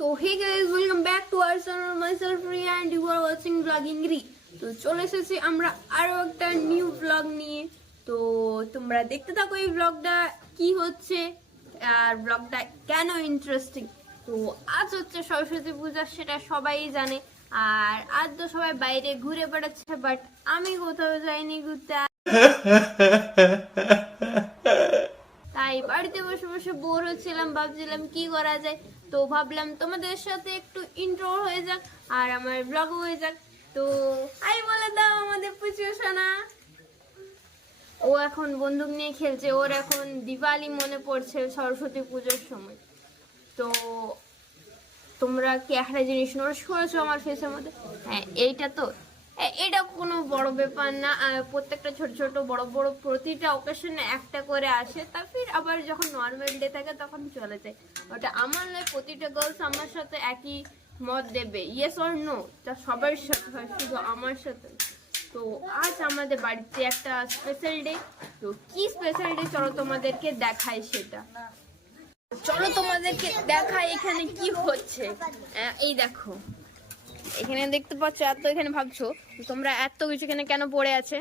তো hey guys welcome back to our channel myself রি and you are watching blogging রি তো, চলে এসেছি আমরা আরও একটা নিউ ব্লগ নিয়ে। তো, তোমরা দেখতে থাকো এই ব্লগটা কি হচ্ছে, আর ব্লগটা কেন ইন্টারেস্টিং তো, আজ হচ্ছে সরস্বতী পূজা, সেটা সবাই জানে। আর আজ তো সবাই বাইরে ঘুরে বেড়াচ্ছে বাট আমি কোথাও যাইনি ঘুরতে বসে বোর হচ্ছিলাম, ভাবছিলাম কি করা যায়। তো ভাবলাম তোমাদের সাথে একটু ইন্ট্রো হয়ে যাক আর আমার ব্লগ হয়ে যাক। তো আই বলে দাও আমাদের পুচু সোনা। ও এখন বন্দুক নিয়ে খেলছে, ওর এখন দিওয়ালি মনে পড়ছে সরস্বতী পুজোর সময়। তো তোমরা কি একটা জিনিস নোটিস করেছ আমার ফেসের মধ্যে? হ্যাঁ এইটা তো। এটা কোনো বড় ব্যাপার না। প্রত্যেকটা ছোট ছোট বড় বড় প্রতিটা অকেশনে একটা করে আসে। তা ফির আবার যখন নর্মাল ডে থাকে তখন চলে যায়। ওটা আমার নয়, প্রতিটা গার্লস আমার সাথে একই মত দেবে। ইয়েস অর নো তা সবার সাথে হয়, শুধু আমার সাথে। তো আজ আমাদের বাড়িতে একটা স্পেশাল ডে তো কি স্পেশাল ডে চলো তোমাদেরকে দেখাই সেটা। চলো তোমাদেরকে দেখাই এখানে কি হচ্ছে। এই দেখো। এখানে দেখতে পাচ্ছ, এত এখানে ভাবছ তোমরা এত কিছু এখানে কেন পড়ে আছে?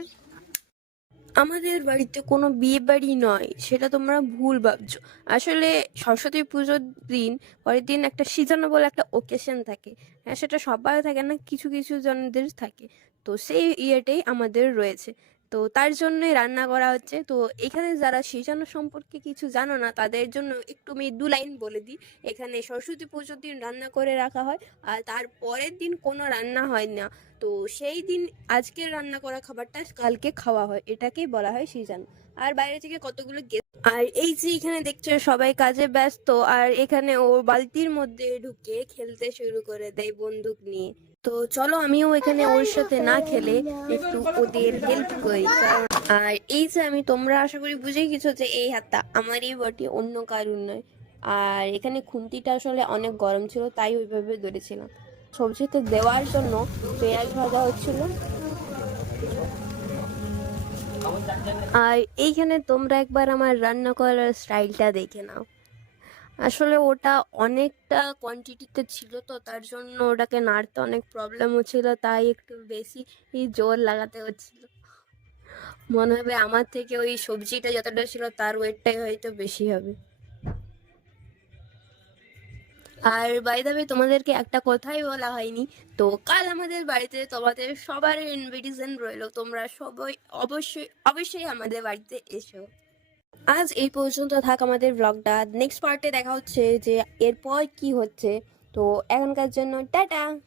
আমাদের বাড়িতে কোনো বিয়ে বাড়ি নয়, সেটা তোমরা ভুল ভাবছ। আসলে সরস্বতী পুজোর দিন, পরের দিন একটা সিজনেবল একটা ওকেশন থাকে। হ্যাঁ সেটা সবাই থাকে না, কিছু কিছু জনদের থাকে। তো সেই ইয়েটাই আমাদের রয়েছে। তো তার জন্যই রান্না করা হচ্ছে। তো এখানে যারা সিজানো সম্পর্কে কিছু জানো না, তাদের জন্য একটু আমি দু লাইন বলে দিই। এখানে সরস্বতী পুজোর দিন রান্না করে রাখা হয় আর তার পরের দিন কোনো রান্না হয় না। তো সেই দিন আজকের রান্না করা খাবারটা কালকে খাওয়া হয়, এটাকেই বলা হয় সিজানো আর বাইরে থেকে কতগুলো গেস্ট আর এই যে এখানে দেখছ সবাই কাজে ব্যস্ত, আর এখানে ও বালতির মধ্যে ঢুকে খেলতে শুরু করে দেয় বন্দুক নিয়ে। তো চলো আমিও এখানে ওর সাথে না খেলে একটু ওদের হেল্প করি। আর এই যে আমি তোমরা আশা করি বুঝেই গেছো যে এই হাতটা আমারই বটে অন্য কারুর নয়। আর এখানে খুন্তিটা আসলে অনেক গরম ছিল, তাই ওইভাবে ধরেছিলাম। সবজিতে দেওয়ার জন্য পেঁয়াজ ভাজা হচ্ছিল। আর এইখানে তোমরা একবার আমার রান্না করার স্টাইলটা দেখে নাও। আসলে ওটা অনেকটা কোয়ান্টিটিতে ছিল তো, তার জন্য ওটাকে নাড়তে অনেক প্রবলেম হচ্ছিল তাই একটু বেশি জোর লাগাতে হচ্ছিল। মনে হবে আমার থেকে ওই সবজিটা যতটা ছিল, তার ওয়েটটাই হয়তো বেশি হবে। আর বাই দ্য তোমাদেরকে একটা কথাই বলা হয়নি। তো কাল আমাদের বাড়িতে তোমাদের সবার ইনভিটেশন রইল। তোমরা সবাই অবশ্যই অবশ্যই আমাদের বাড়িতে এসো। আজ এই পর্যন্ত থাক আমাদের ব্লগটা নেক্সট পার্টে দেখা হচ্ছে যে এরপর কি হচ্ছে। তো এখনকার জন্য, টাটা!